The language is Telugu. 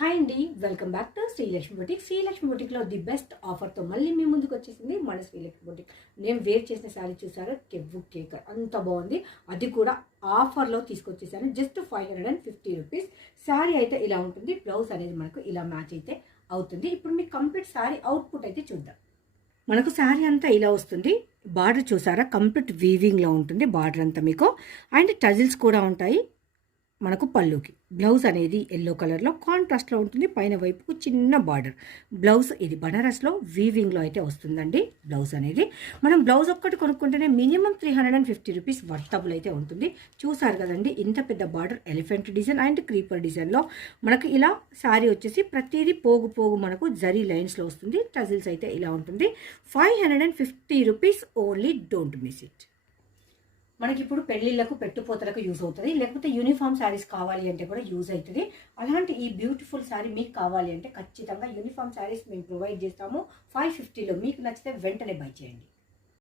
హాయ్ అండి, welcome back to Srilakshmi boutique. Srilakshmi బొటిక్లో ది బెస్ట్ ఆఫర్తో మళ్ళీ మీ ముందుకు వచ్చేసింది మన శ్రీలక్ష్మి బొటిక్. నేను వేర్ చేసిన శారీ చూసారా, కెవ్వు కేకర్ అంత బాగుంది. అది కూడా ఆఫర్లో తీసుకొచ్చేసాను. Just 550 rupees. శారీ అయితే ఇలా ఉంటుంది. బ్లౌజ్ అనేది మనకు ఇలా మ్యాచ్ అయితే అవుతుంది. ఇప్పుడు మీకు కంప్లీట్ శారీ అవుట్పుట్ అయితే చూద్దాం. మనకు శారీ అంతా ఇలా వస్తుంది. బార్డర్ చూసారా, కంప్లీట్ వీవింగ్లో ఉంటుంది బార్డర్ అంతా మీకు. అండ్ టజిల్స్ కూడా ఉంటాయి మనకు పళ్ళుకి. బ్లౌజ్ అనేది ఎల్లో కలర్లో కాంట్రాస్ట్లో ఉంటుంది. పైన వైపుకు చిన్న బార్డర్. బ్లౌజ్ ఇది బనారస్లో వీవింగ్లో అయితే వస్తుందండి. బ్లౌజ్ అనేది మనం బ్లౌజ్ ఒక్కటి కొనుక్కుంటేనే మినిమం 350 రూపీస్ వర్తబుల్ అయితే ఉంటుంది. చూసారు కదండి, ఇంత పెద్ద border, elephant design and creeper డిజైన్లో మనకు ఇలా శారీ వచ్చేసి ప్రతిదీ పోగు పోగు మనకు జరీ లైన్స్లో వస్తుంది. టజిల్స్ అయితే ఇలా ఉంటుంది. 550 rupees only. Don't miss it. మనకి ఇప్పుడు పెళ్లిళ్ళకు పెట్టుపోతలకు యూజ్ అవుతుంది, లేకపోతే యూనిఫామ్ శారీస్ కావాలి అంటే కూడా యూజ్ అవుతుంది. అలాంటి ఈ బ్యూటిఫుల్ శారీ మీకు కావాలి అంటే ఖచ్చితంగా యూనిఫామ్ శారీస్ మేము ప్రొవైడ్ చేస్తాము 550లో. మీకు నచ్చితే వెంటనే బై చేయండి.